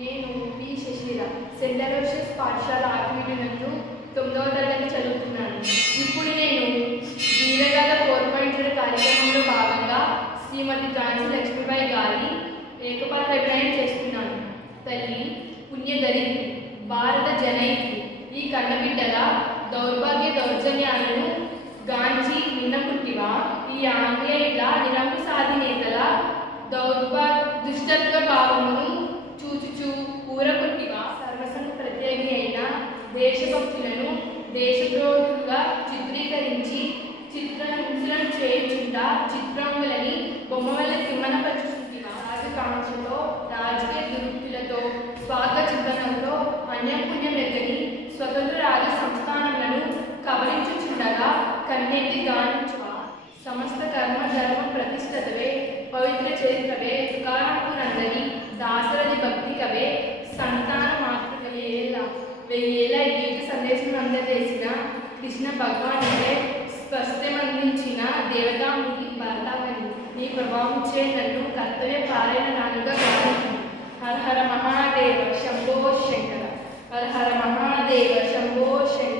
నేను P శశిర cent Aloshious పాఠశాల ఆర్కిమిడి నందు 9వ తరగతి చదువుతున్నాను. ఇప్పుడు నేను వీరగాథ 4.0 కార్యక్రమంలో భాగంగా శ్రీమతి ఝాన్సీ లక్ష్మీబాయి గారి ఏకపాత్ర అభినయం చేస్తున్నాను. తల్లి పుణ్యధరిత్రి, భారత జనయిత్రి, ఈ కన్నబిడ్డల దౌర్భాగ్య దౌర్జన్యాలను గాంచి విన్నపుట్టివా, ఈ ఆంగ్లేయుల నిరంకుశాధినేతల దుష్టత్వ భావమును చూచుచూ ఊరపుట్టివా, సర్వసంగ ప్రత్యేగి అయిన దేశభక్తులను దేశద్రోహులుగా చిత్రీకరించి చిత్రహింసలను చేయుచుంటా చిత్రములని బొమ్మవల్ల కిమ్మనపరుచుకుంటివా, రాజకాంక్షతో రాజకీయ దురుక్తులతో స్వార్థ చింతనలతో అన్యపుణ్యం ఎక్కని స్వతంత్ర రాజ సంస్థానములను కబలించుచుండగా కన్నెత్తి గాంచువా, సమస్త కర్మ ధర్మ ప్రతిష్టతవే పవిత్ర చరిత్రవే తుకారాంపు నందని దాసరథి భక్తి కవే సంతాన మాతృకవే వెయ్యేళ్ళ గీత సందేశం అందజేసిన కృష్ణ భగవానుడే స్పష్టమందించిన దేవతాముఖి భరతామణి, నీ ప్రభావం చే నన్ను కర్తవ్య పారాయణ నానుగా గావించు. హర హర మహాదేవ శంభో శంకర, హర హర మహాదేవ శంభో శంకర.